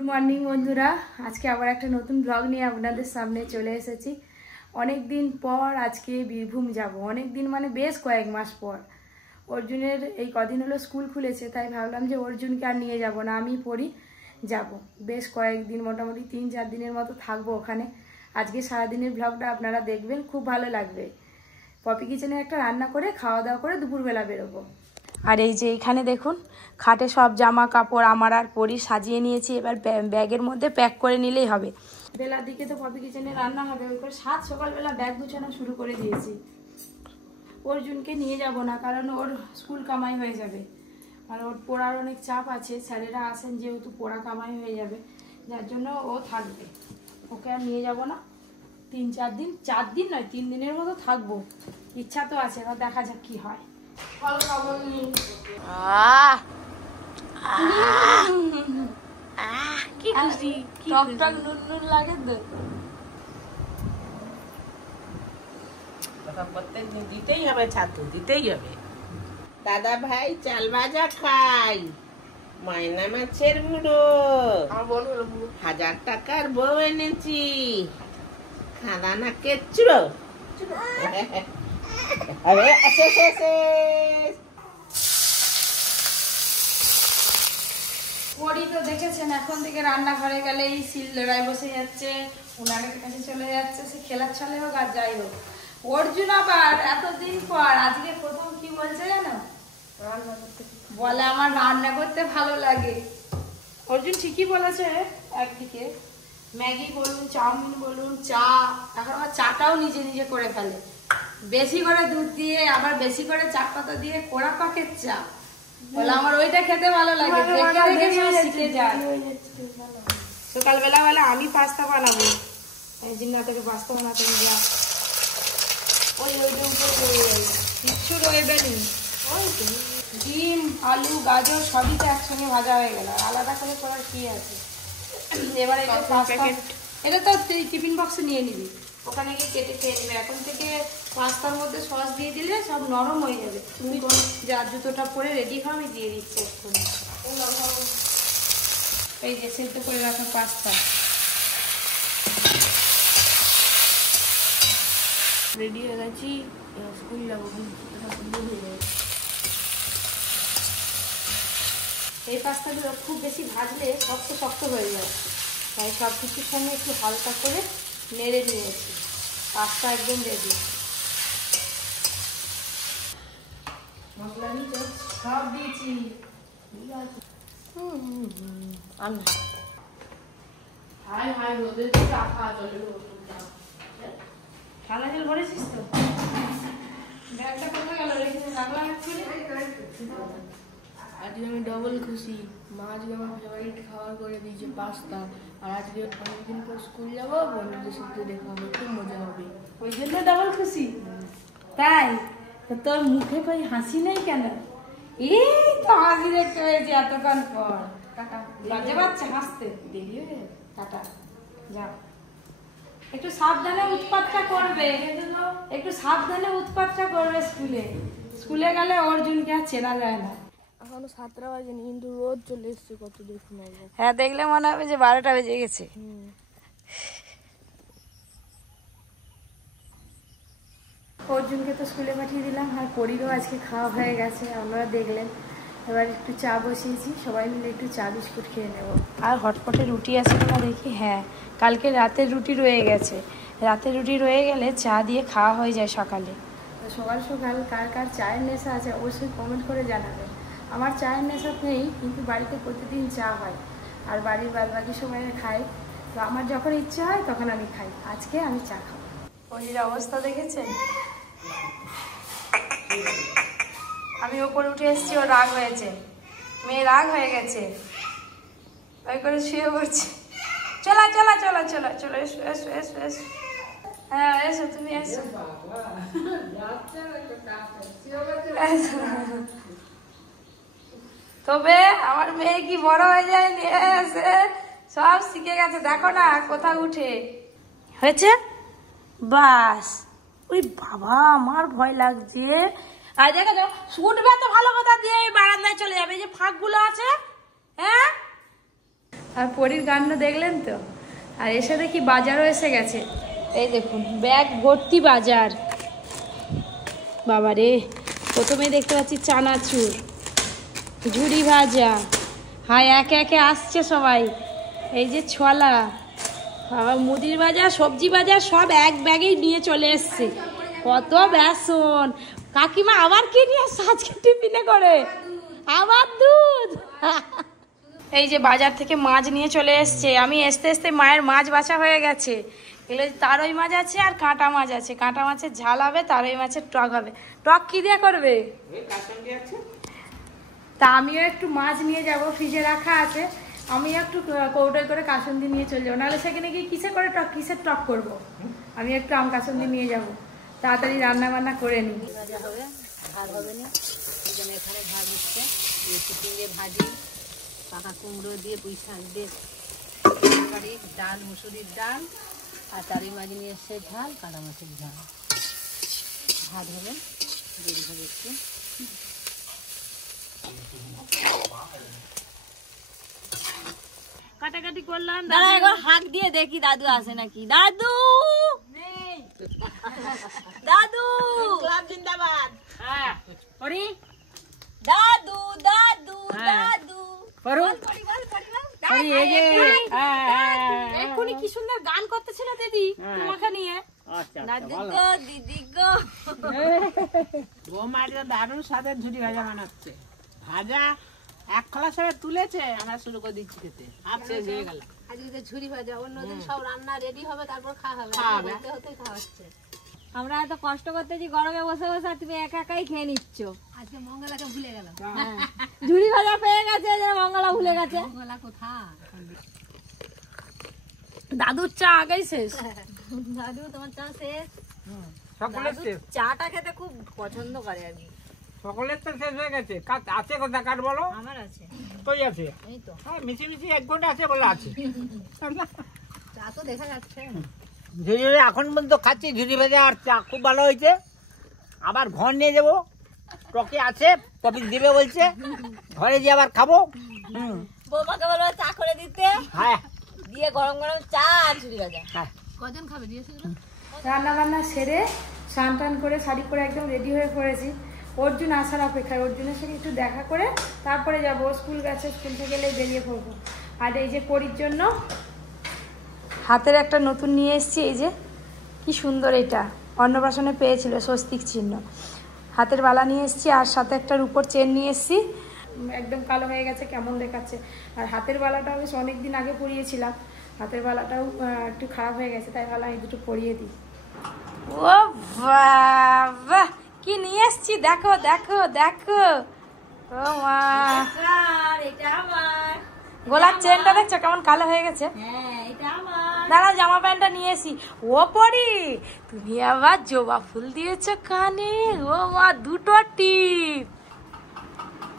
Good morning বন্ধুরা, আজকে আবার একটা নতুন ব্লগ নিয়ে আপনাদের সামনে চলে এসেছি। অনেক দিন পর আজকে বীরভূম যাব, অনেক দিন মানে বেশ কয়েক মাস পর। অর্জুনের এই কদিন হলো স্কুল খুলেছে, তাই ভাবলাম যে অর্জুনকে আর নিয়ে যাব না, আমি পড়ি যাব। বেশ কয়েকদিন, মোটামুটি 3-4 দিনের মতো থাকবো ওখানে। আজকে সারাদিনের ব্লগটা আপনারা দেখবেন, খুব ভালো লাগবে। পপি কিচেনে একটা রান্না করে খাওয়া দাওয়া করে দুপুরবেলা বেরোবো। আর এই যে এইখানে দেখুন, খাটে সব জামা কাপড় আমার আর পরি সাজিয়ে নিয়েছি। এবার ব্যাগের মধ্যে প্যাক করে নিলেই হবে। বেলার দিকে তো পপি কিচেনে রান্না হবে, ওই করে সকালবেলা ব্যাগ গুছানো শুরু করে দিয়েছি। অর্জুনকে নিয়ে যাব না, কারণ ওর স্কুল কামাই হয়ে যাবে, আর ওর পড়ার অনেক চাপ আছে। স্যারেরা আসেন যেহেতু, পড়া কামাই হয়ে যাবে, যার জন্য ও থাকবে। ওকে আর নিয়ে যাব না। 3-4 দিন, 4 দিন নয় 3 দিনের মতো থাকবো। ইচ্ছা তো আছে, এবার দেখা যাক কি হয়। কি খুশি, টক টক নুন নুন লাগে তো। প্রত্যেকদিন দিতেই হবে, ছাতু দিতেই হবে। দাদা ভাই চাল ভাজা খাই, ময়না মাছের মুড়ো, 1000 টাকার বউ এনেছি, খাদানা কেচুড়ো। পরি তো দেখেছেন, এখন থেকে রান্নাঘরে গেলে এই শিল লড়াই বসে যাচ্ছে, উনারের কাছে চলে যাচ্ছে, সে খেলার ছলে হোক আর যাই হোক। অর্জুন আবার এতদিন পর আজকে প্রথম কি বলছে জানো? বলে আমার রান্না করতে ভালো লাগে। অর্জুন ঠিকই বলেছে, একদিকে ম্যাগি বলুন, চাউমিন বলুন, চা, এখন আবার চাটাও নিজে নিজে করে ফেলে। বেশি করে দুধ দিয়ে, আবার বেশি করে চা পাতা দিয়ে কোড়া পাকের চা। বলে আমার ওইটা খেতে ভালো লাগে, দেখে দেখে সব শিখে যায়। সকালবেলা বলে আমি পাস্তা বানাবো, জিন্না থেকে পাস্তা বানাতে যা, ওইটা উপরে কিচ্ছু রইবে নি। ডিম, আলু, গাজর সবই তো একসঙ্গে ভাজা হয়ে গেল, আলাদা করে করার কি আছে। এবার এটা তো টিফিন বক্সে নিয়ে নিবি, ওখানে গিয়ে কেটে খেয়ে নিবি। এখন থেকে পাস্তার মধ্যে সস দিয়ে দিলে সব নরম হয়ে যাবে। তুমি যা জুতোটা পরে রেডি হও, আমি দিয়ে দিচ্ছি এক্ষুনি। এই যে সেদ্ধ করে রাখো পাস্তা, রেডি হয়ে গেছি, স্কুল যাবো। এই পাস্তাগুলো খুব বেশি ভাজলে শক্ত শক্ত হয়ে যায়, তাই সব কিছুর সঙ্গে একটু হালকা করে নেড়ে নিয়েছি। পাস্তা একদম রেডি। মশলা নিচে সব দিয়েছি। ঠান্ডা জল ভরেছিস তো? ব্যাগটা কোথায় গেল? রেখে রাখলাম একচুয়ালি। আজকে আমি ডবল খুশি, মা আজকে আমার ফেভারিট খাবার করে দিয়েছে পাস্তা। আর আজকে অনেকদিন পর স্কুল যাবো, বন্ধুদের সাথে দেখা হবে, খুব মজা হবে। ওই জন্য ডবল খুশি? তাই তো তোর মুখে কই হাসি নেই কেন? এই তো হাসি দেখতে হয়েছে এতক্ষণ পর। বাজে বাচ্চা হাসতে দেরি হয়ে যাবে। টাটা, যাও। একটু সাবধানে উৎপাতটা করবে, একটু সাবধানে উৎপাতটা করবে। স্কুলে গেলে অর্জুনকে আর চেনা যায় না। এখনো 7টা বাজেনি, কিন্তু রোদ চলে এসছে কত, দেখুন। হ্যাঁ, দেখলে মনে হবে যে 12টা বেজে গেছে। অর্জুনকে তো স্কুলে পাঠিয়ে দিলাম, আর পরীরও আজকে খাওয়া হয়ে গেছে, আপনারা দেখলেন। এবার একটু চা বসিয়েছি, সবাই মিলে একটু চা বিস্কুট খেয়ে নেব। আর হটপটে রুটি আছে কিনা দেখি। হ্যাঁ, কালকে রাতের রুটি রয়ে গেছে। রাতের রুটি রয়ে গেলে চা দিয়ে খাওয়া হয়ে যায় সকালে। সকাল সকাল কার কার চায়ের নেশা আছে অবশ্যই কমেন্ট করে জানাবেন। আমার চায়ের নেশা নেই, কিন্তু বাড়িতে প্রতিদিন চা হয়, আর বাড়ির বাদবাকি সময় খাই। তো আমার যখন ইচ্ছা হয় তখন আমি খাই। আজকে আমি চা খাবো। পনির অবস্থা দেখেছেন? আমি ওপরে উঠে এসেছি, ও রাগ হয়েছে, মেয়ে রাগ হয়ে গেছে, ওই করে শুয়ে পড়ছে। চলো চলো চলো চলো চলো, এসো এসো এসো এসো। হ্যাঁ এসো, তুমি এসো। তবে আমার মেয়ে কি বড় হয়ে যায়নি, সব শিখে গেছে। দেখো না কোথাও উঠে হয়েছে, বাস। ওই বাবা, আমার ভয় লাগছে। আর দেখো উঠবে তো ভালো কথা দিয়ে বারান্দায় চলে যাবে, এই যে ফাঁকগুলো আছে, হ্যাঁ আর পরীর কাণ্ড দেখলেন তো। আর এসে দেখি বাজারও এসে গেছে, এই দেখুন ব্যাগ ভর্তি বাজার। বাবা রে, প্রথমে দেখতে পাচ্ছি চানাচুর, ঝুড়ি ভাজা, হ্যাঁ একে একে আসছে সবাই। এই যে ছোলা, বাবা মুদির বাজার, সবজি বাজার সব এক ব্যাগেই নিয়ে চলে এসছে। কত বেসন, কাকিমা আবার কি নিয়ে আসছে আজকে টিফিনে করে? আবার দুধ। এই যে বাজার থেকে মাছ নিয়ে চলে এসছে। আমি আসতে আসতে মায়ের মাছ বাছা হয়ে গেছে। এগুলো তারই মাছ আছে আর কাঁটা মাছ আছে। কাঁটা মাছের ঝাল হবে, তারই মাছের টক হবে। টক কি দিয়ে করবে? তা আমিও একটু মাছ নিয়ে যাব, ফ্রিজে রাখা আছে। আমি একটু কৌটোয় করে কাসুন্দি নিয়ে চলে যাবো, নাহলে সেখানে গিয়ে কিসের টক করবো। আমি একটু আম কাসুন্দি নিয়ে যাব, তাড়াতাড়ি রান্না বান্না করে নিই। ভাজা হবে, ভাত হবে না, এই জন্য এখানে ভাত হচ্ছে। চিকেন দিয়ে ভাজি, পাকা কুমড়ো দিয়ে, পুঁই শাক দিয়ে তরকারি, ডাল, মুসুরির ডাল, আর তারই মাঝে নিয়ে এসছে ঝাল, কাটা মাছের ঝাল। ভাত হবে, দেরি হবে একটু। কাটাকাটি করলাম, দাদা একবার হাঁক দিয়ে দেখি দাদু আসে নাকি। দাদু, দাদু জিন্দাবাদ। হ্যাঁ পরি, দাদু দাদু দাদু এক্ষুনি কি সুন্দর গান করতেছিল দিদি তোমাকে নিয়ে। দাদু গো, দিদি গো। বৌমা দারুণ স্বাদের ঝুড়ি ভাজা বানাচ্ছে। ভাজা এক খোলা সবাই তুলেছে, আমরা শুরু করে দিচ্ছি খেতে। শেষ হয়ে গেল আজকে ঝুড়ি ভাজা, অন্যদিন সব রান্না রেডি হবে, তারপর খাওয়া হবে। হতে খাওয়াচ্ছে। আমরা এত কষ্ট করতেছি গরমে বসে বসে, আর তুমি একা একাই খেয়ে নিচ্ছ। আজকে মঙ্গলাকে ভুলে গেলাম। ঝুড়ি ভাজা পেয়ে গেছে, মঙ্গলা ভুলে গেছে। মঙ্গলা কোথায়? দাদুর চা আগেই শেষ। দাদু তোমার চা শেষ? সকলের শেষ। চাটা খেতে খুব পছন্দ করে আমি। সকলের তো শেষ হয়ে গেছে। আছে কোথা কার বলো? আমার আছে, কই আছে? এই তো মিশি মিশি এক ঘন্টা আছে বলে আছে। চা তো দেখা যাচ্ছে। ঝুড়ি এখন পর্যন্ত খাচ্ছি ঝুড়ি ভাজা আর চা, খুব ভালো হয়েছে। আবার ঘর নিয়ে যাবো, টকে আছে, টপিক দিবে বলছে, ঘরে গিয়ে আবার খাবো। বৌমাকে বলবো চা করে দিতে, হ্যাঁ দিয়ে গরম গরম চা আর ঝুড়ি ভাজা। হ্যাঁ। কজন খাবে দিয়েছিল? রান্না বান্না সেরে স্নান টান করে শাড়ি পরে একদম রেডি হয়ে পড়েছি। অর্জুন আসার অপেক্ষায়, অর্জুনের সাথে একটু দেখা করে তারপরে যাবো। স্কুল গেছে, স্কুল থেকে গেলেই বেরিয়ে পড়বো। আর এই যে পরীর জন্য হাতের একটা নতুন নিয়ে এসেছি। এই যে কি সুন্দর, এটা অন্নপ্রাশনে পেয়েছিল, স্বস্তিক চিহ্ন। হাতের বালা নিয়ে এসেছি, আর সাথে একটা রূপোর চেন নিয়ে এসেছি। একদম কালো হয়ে গেছে, কেমন দেখাচ্ছে। আর হাতের বালাটাও বেশ অনেকদিন আগে পরিয়েছিলাম, হাতের বালাটাও একটু খারাপ হয়ে গেছে, তাই ভাবলাম এই দুটো পরিয়ে দিই। ও বাবা, কি নিয়ে এসছি দেখো দেখো দেখো। ও মা, এটা আমার। গোলার চেনটা দেখছো কেমন কালো হয়ে গেছে? হ্যাঁ এটা আমার। দাঁড়াও, জামা প্যান্টটা নিয়ে এসি। ও পরি, তুমি আবার জবা ফুল দিয়েছো কানে। ও মা, দুটো টিপ।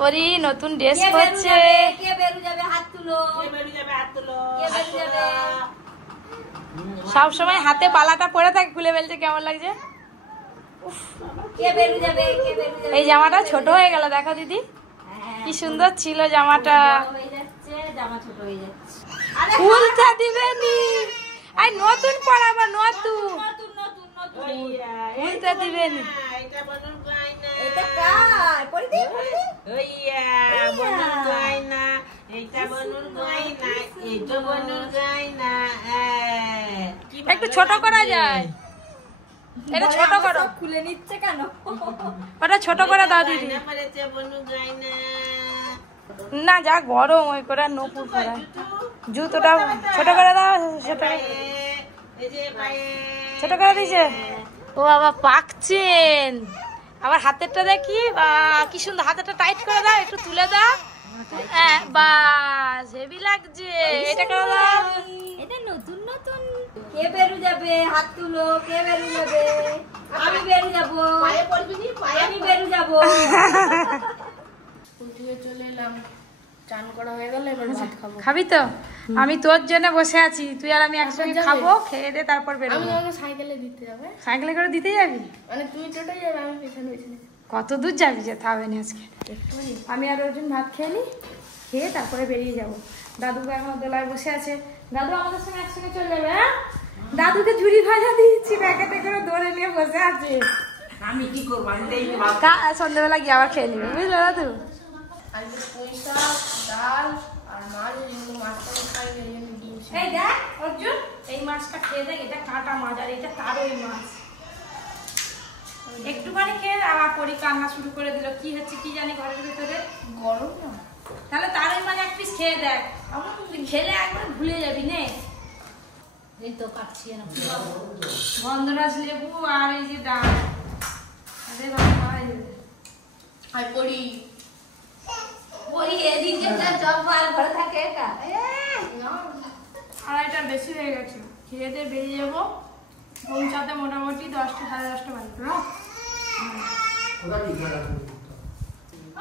পরি নতুন ড্রেস করছে। কে বেরু যাবে? হাত তুলো। কে বেরু যাবে? সব সময় হাতে বালাটা পরে থাকে, খুলে ফেলছে, কেমন লাগছে? কে বেরু যাবে? কে বেরু যাবে? এই জামাটা ছোট হয়ে গেল, দেখো দিদি কি সুন্দর ছিল জামাটা। হয়ে যাচ্ছে, জামা ছোট হয়ে যাচ্ছে। খুলতে দিবে নি। আই নতুন পরাবা, নতুন নতুন নতুন নতুন। খুলতে দিবে নি। এটা বনুর গয়না। এটা কার? পরি দে, পরি দে। ওইয়া বনুর গয়না, এটা বনুর গয়না, এটা বনুর গয়না। একটু ছোট করা যায়, এটা ছোট করো। খুলে নিচ্ছে কেন? ওটা ছোট করে দাও দিদি। গয়না পরেছে বনুর গয়না। না যা গরম, ওই করে নপুর করা। জুতোটা ছোট করে দাও, ছোট এই যে পায়ে। ছোট করে দিয়েছে। ও বাবা, পাকছেন। আবার হাতেরটা দেখি, বা কি সুন্দর, হাতেরটা টাইট করে দাও, একটু তুলে দাও। হ্যাঁ বাস, হেভি লাগছে। এটা করে দাও। এটা নতুন নতুন। কে বেরু যাবে? হাত তুলো। কে বেরু যাবে? আমি বেরু যাবো। পায়ে পড়বি নি? আমি বেরু যাবো। স্কুল থেকে চলে এলাম, চান করা হয়ে গেল, এবার ভাত খাবো। খাবি তো? আমি তোর জন্য বসে আছি, তুই আর আমি একসঙ্গে খাবো, খেয়ে দে তারপর আমি বেরোবো। তোমাকে সাইকেলে দিতে যাবে, সাইকেলে করে দিতে যাবি? মানে তুই টোটাই যাবে, আমি পেছনে পেছনে। কত দূর যাবি? যেতে হবে না আজকে। আমি আর অর্জুন ভাত খেয়ে নি, খেয়ে তারপরে বেরিয়ে যাব। দাদুকে এখনো দোলায় বসে আছে। দাদু আমাদের সঙ্গে একসঙ্গে চলে যাবে। হ্যাঁ, দাদুকে ঝুড়ি ভাজা দিয়েছি, প্যাকেটে করে ধরে নিয়ে বসে আছে। আমি কি করবো? সন্ধ্যাবেলা গিয়ে আবার খেয়ে নিবে, বুঝলো দাদু? আজকে পুঁই শাক, ডাল আর মাছ, যেগুলো মাছটা খাই এই জন্য দিয়েছি। এই দেখ অর্জুন, এই মাছটা খেয়ে দেখ, এটা কাটা মাছ আর এটা তারই মাছ। একটুখানি খেয়ে আবার পরি কান্না শুরু করে দিল। কি হচ্ছে কি জানি ঘরের ভিতরে, গরম না? তাহলে তারই মাছ এক পিস খেয়ে দেখ, খেলে একবার ভুলে যাবি নে। এই তো কাটছি না। গন্ধরাজ লেবু আর এই যে ডাল। আরে বাবা, আর পড়ি ওই এদিকে জব আর ঘরে থাকে একা। আড়াইটার বেশি হয়ে গেছে, খেয়ে দিয়ে বেরিয়ে যাবো। পৌঁছাতে মোটামুটি 10টা সাড়ে 10টা বাজবে।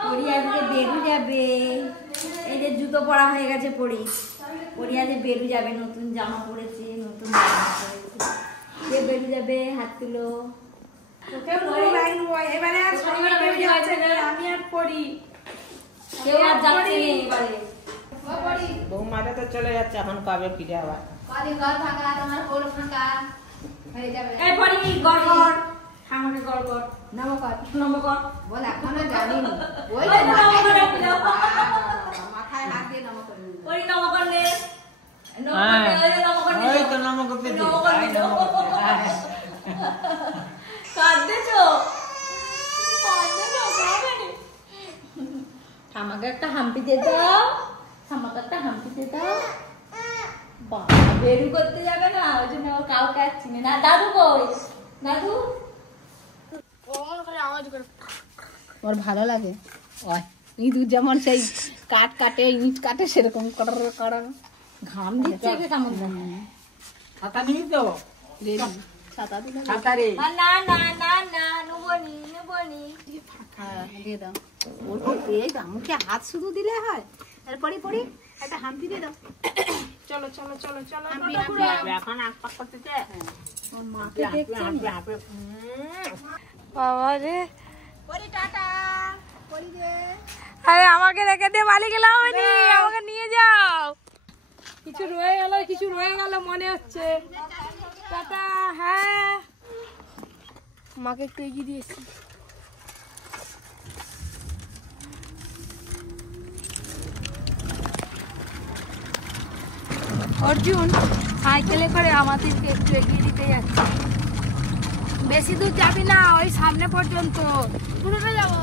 পরি আজকে বেরু যাবে। এই যে জুতো পরা হয়ে গেছে পরি আজকে বেরু যাবে, নতুন জামা পরেছে, নতুন জামা পরেছে। সে বেরু যাবে, হাত তুলো। এবারে আর সঙ্গে কেউ যাচ্ছে না, আমি আর পড়ি। কেউ আর যাচ্ছে না এবারে। বৌমাটা তো চলে যাচ্ছে, এখন কবে ফিরে আবার? কদিন ঘর ফাঁকা, তোমার কোল ফাঁকা হয়ে যাবে। এই পরি গড়গড় আমাকে গড়গড় নমকর নমকর বল এখনো জানিনি। ওই ওই তো নমকর নে। মাথায় হাত দিয়ে নম করে দিল। পরি নমকর নে। হ্যাঁ, নমকর নে। ওই তো নমক পেতে। নমকর নে। কাঁদছো? আমাকে একটা হাম্পি দিয়ে দাও, আমাকে একটা হাম্পি দিয়ে দাও। বাবা বেরু করতে যাবে না, ওই জন্য ও কাউকে আর চিনে না। দাদু কই? দাদু আওয়াজ করে ওর ভালো লাগে। ওই ইঁদুর যেমন সেই কাটে ইট কাটে সেরকম করার ঘাম দিচ্ছে একে কামড় দেয়। ছাতা নিবি তো? ছাতা দিলে ছাতা রে। না না না না না নুবনি নুবনি। হ্যাঁ দিয়ে দাও। ওর তো পেয়ে দাও, মুখে হাত শুধু দিলে হয়। এরপরে পড়ি একটা হাম্পি দিয়ে দাও। চলো চলো চলো চলো। হাম্পি এখন আকপাক করতেছে। ওর মাকে দেখছেন। বাবা রে, পড়ি টাটা পড়ি রে। আরে আমাকে রেখে দিয়ে বালি গেলাম, আমাকে নিয়ে যাও। কিছু রয়ে গেল মনে হচ্ছে। টাটা। হ্যাঁ, মাকে একটু এগিয়ে দিয়েছি। অর্জুন সাইকেলে করে আমাদেরকে একটু এগিয়ে দিতে যাচ্ছে। বেশি দূর যাবি না, ওই সামনে পর্যন্ত পুরোটা যাবো।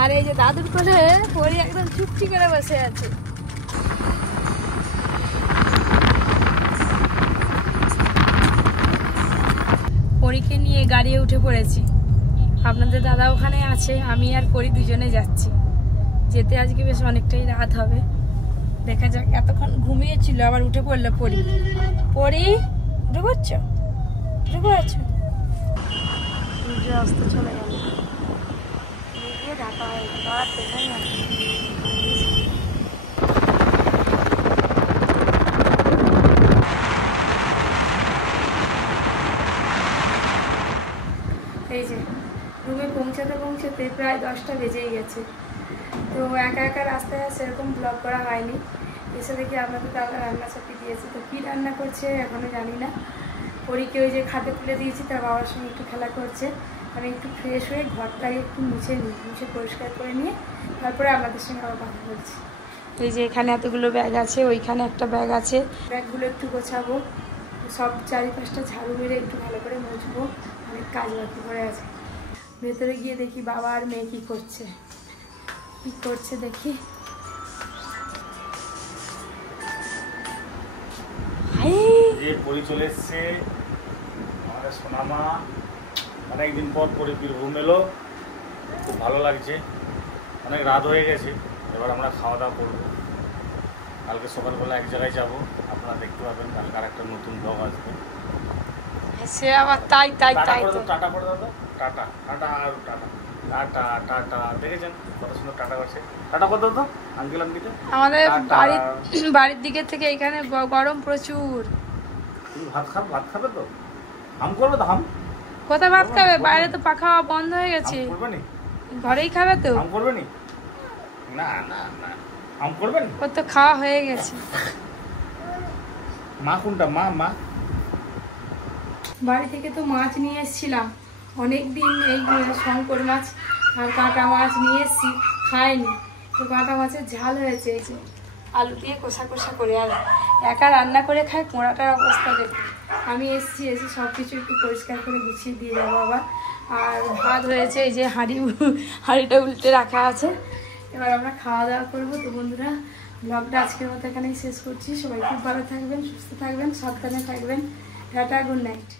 আর এই যে দাদুর কোলে পরি একদম চুপটি করে বসে আছে। পরীকে নিয়ে গাড়িতে উঠে পড়েছি। আপনাদের দাদা ওখানে আছে, আমি আর পরি দুজনে যাচ্ছি। যেতে আজকে বেশ অনেকটাই রাত হবে, দেখা যাক। এতক্ষণ ঘুমিয়েছিল, আবার উঠে পড়লো পরি। পরি উঠে পড়ছো? উঠে পড়েছো? সূর্য অস্ত চলে গেল। ঢাকা হয়ে গেল, আর দেখাই না। এই যে রুমে পৌঁছাতে প্রায় 10টা বেজেই গেছে। তো একা একা রাস্তায় সেরকম ব্লগ করা হয়নি। এসে দেখি আপনাদের দাদা রান্না চাপিয়ে দিয়েছে। তো কী রান্না করছে এখনও জানি না। পরীকে ওই যে খাটে তুলে দিয়েছি, তার বাবার সঙ্গে একটু খেলা করছে। আমি একটু ফ্রেশ হয়ে ঘরটাকে একটু মুছে পরিষ্কার করে নিয়ে তারপরে আপনাদের সঙ্গে আবার কথা বলছি। এই যে এখানে এতগুলো ব্যাগ আছে, ওইখানে একটা ব্যাগ আছে। ব্যাগগুলো একটু গোছাবো, সব চারিপাশটা ঝাড়ু মেরে একটু ভালো করে মুছবো। অনেক কাজ বাকি পড়ে আছে। ভেতরে গিয়ে দেখি বাবা আর মেয়ে কী করছে দেখি। পরি চলে এসছে আমাদের সোনামা। অনেকদিন পর পরে বীরভূম এলো, খুব ভালো লাগছে। অনেক রাত হয়ে গেছে, এবার আমরা খাওয়া দাওয়া করবো। কালকে সকালবেলা এক জায়গায় যাব, আপনারা দেখতে পাবেন। কালকে আর একটা নতুন ব্লগ আসবে। সে আবার তাই টাটা করে দাও তো। টাটা টাটা আর টাটা টাটা টাটা। দেখেছেন কত সুন্দর টাটা করছে? টাটা করে দাও তো আঙ্কেল আন্টিটা। আমাদের বাড়ির দিকে থেকে এখানে গরম প্রচুর। তুমি ভাত খাবে তো? হাম করবে তো? হাম কোথায় ভাত খাবে? বাইরে তো পাখা বন্ধ হয়ে গেছে। করবে নি? ঘরেই খাবে তো? হাম করবে নি? না না না, আম করবেন? ওর তো খাওয়া হয়ে গেছে। মা কোনটা? মা বাড়ি থেকে তো মাছ নিয়ে এসেছিলাম অনেক দিন, এই শঙ্কর মাছ আর কাঁটা মাছ নিয়ে এসেছি, খাইনি তো। কাঁটা মাছের ঝাল হয়েছে এই যে আলু দিয়ে কষা কষা করে, আর একা রান্না করে খাই, কোঁড়াটার অবস্থা দেখে আমি এসে সব কিছু একটু পরিষ্কার করে গুছিয়ে দিয়ে যাবো আবার। আর ভাত হয়েছে, এই যে হাঁড়িটা উল্টে রাখা আছে, এবার আমরা খাওয়া দাওয়া করবো। তো বন্ধুরা, ব্লগটা আজকের মতো এখানেই শেষ করছি। সবাই খুব ভালো থাকবেন, সুস্থ থাকবেন, সাবধানে থাকবেন। Tata, good night.